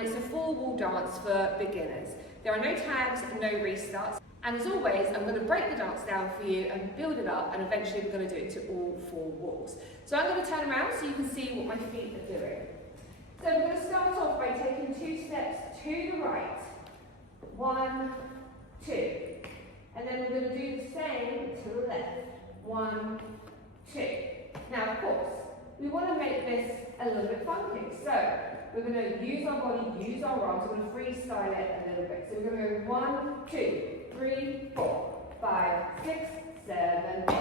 and it's a 4-wall dance for beginners. There are no tags, no restarts, and as always, I'm going to break the dance down for you and build it up, and eventually we're going to do it to all 4 walls. So I'm going to turn around so you can see what my feet are doing. So we're going to start off by taking 2 steps to the right. 1, 2. And then we're going to do the same to the left. 1, 2. Now, of course, we want to make this a little bit funky. So we're going to use our body, use our arms. We're going to freestyle it a little bit. So we're going to go 1, 2, 3, 4, 5, 6, 7, 8.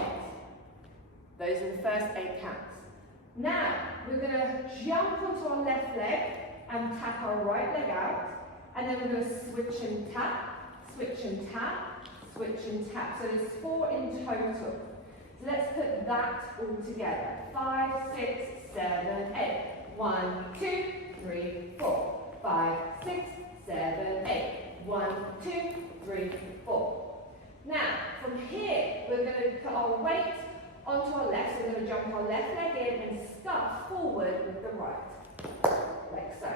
Those are the first 8 counts. Now, we're going to jump onto our left leg and tap our right leg out. And then we're going to switch and tap, switch and tap, switch and tap. So there's 4 in total. So let's put that all together. 5, 6, 7, 8. 1, 2, 3, 4. 5, 6, 7, 8. 1, 2, 3, 4. Now, from here, we're going to put our weight onto our left. So we're going to jump our left leg in and stuff forward with the right, like so.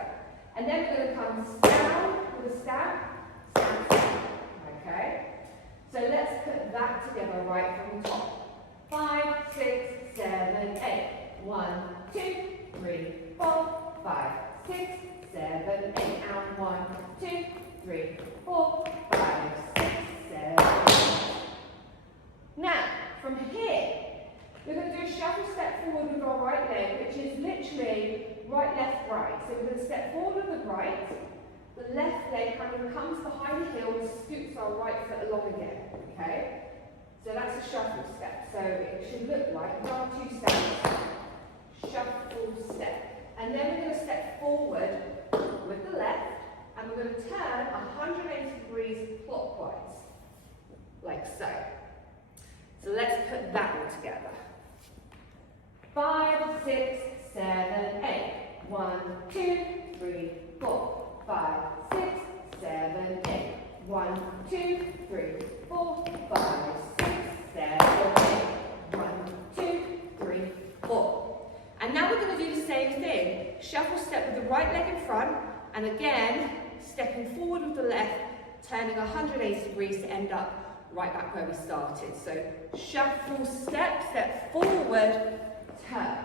And then we're going to come down with a stamp, stamp, stamp. Okay? So let's put that together right from the top. 5, 6, 7, 8. 1, 2, 3, 4, 5, 6, 7, 8. And 1, 2, 3, 4, 5, 6, 7, 8. Now, from here, we're going to do a shuffle step forward with our right leg, which is literally right, left, right. So we're going to step forward with the right. The left leg kind of comes behind the heel and scoots our right foot along again. Okay? So that's a shuffle step. So it should look like 1, 2 steps. Shuffle step. And then we're going to step forward with the left, and we're going to turn 180 degrees clockwise, like so. So let's put that all together. 5, 6, 7, 8. 1, 2, 3, 4. 5, 6, 7, 8. 1, 2, 3, 4. 5, 6, 7, 8. 1, 2, 3, 4. And now we're going to do the same thing. Shuffle step with the right leg in front, and again, stepping forward with the left, turning 180 degrees to end up right back where we started. So shuffle step, step forward, turn.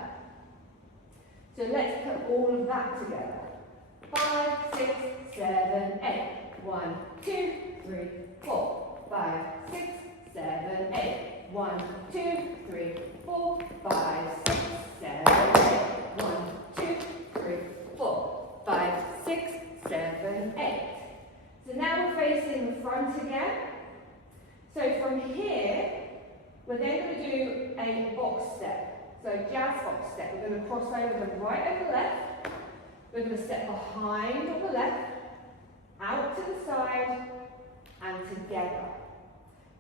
So let's put all of that together. 5, 6, 7, 8. 1, 2, 3, 4. 5, 6, 7, 8. 1, 2, 3, 4. 5, 6, 7, 8. 1, 2, 3, 4. 5, 6, 7, 8. So now we're facing the front again. So from here, we're then going to do a box step. So jazz box step. We're going to cross over the right over the left. We're going to step behind on the left, out to the side, and together.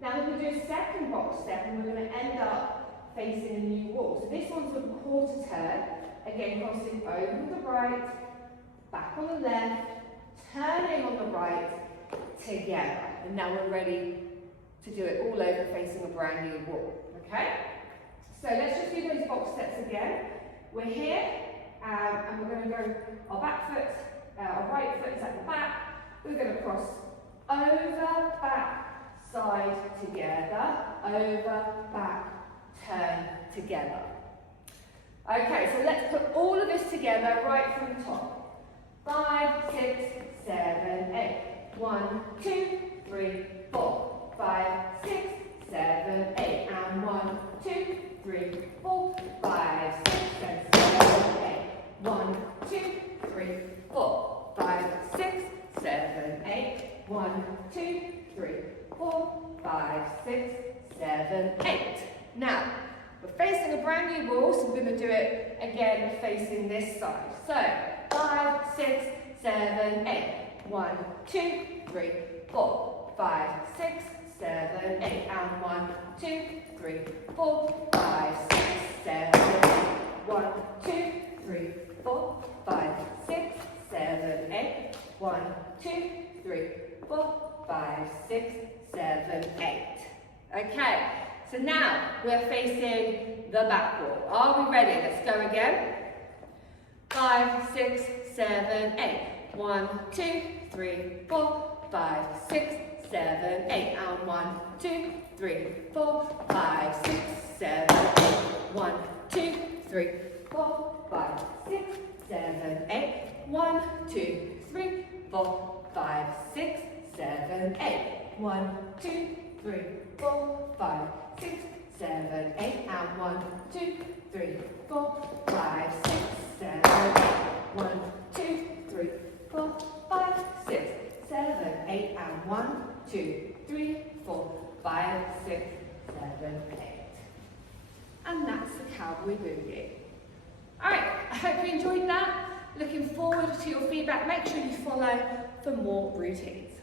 Now we're going to do a second box step, and we're going to end up facing a new wall. So this one's a quarter turn. Again, crossing over the right, back on the left, turning on the right, together. And now we're ready to do it all over facing a brand new wall. Okay? So let's just do those box steps again. We're here, and we're going to go, our back foot, our right foot is at the back. We're going to cross over, back, side, together, over, back, turn, together. Okay, so let's put all of this together right from the top. 5, 6, 7, 8. 1, 2, 3, 4. 5, 6, 7, 8. And 1, 2, 3, 4, 5, 6, 7, 8. 1, 2, 3, 4, 5, 6, 7, 8. 1, 2, 3, 4, 5, 6, 7, 8. Now, we're facing a brand new wall, so we're going to do it again facing this side. So, 5, 6, 7, 8. 1, 2, 3, 4, 5, 6, 7, 8. And 1, 2, 3, 4, 5, 6, 7, 8. 1, 2, 3, 4, 5, 6, 7, 8. 1, 2, 3, 4, 5, 6, 7, 8. Okay, so now we're facing the back wall. Are we ready? Let's go again. 5, 6, 7, 8. 1, 2, 3, 4, 5, 6, 7, 8. And 1, 2, 3, 4, 5, 6, 7, 8. 1, 2, 3, 4, 5, 6, 7, 8. 1, 2, 3, 4, 5, 6, 7, 8. 1, 2, 3, 4, 5, 6, 7, 8. And 1, 2, 3, 4, 5, 6, 7, 8. 1, 2, 3, 4, 5, 6, 7, 8. And 1, 2, 3, 4, 5, 6, 7, 8. And that's the Cowboy Boogie. Alright, I hope you enjoyed that. Looking forward to your feedback. Make sure you follow for more routines.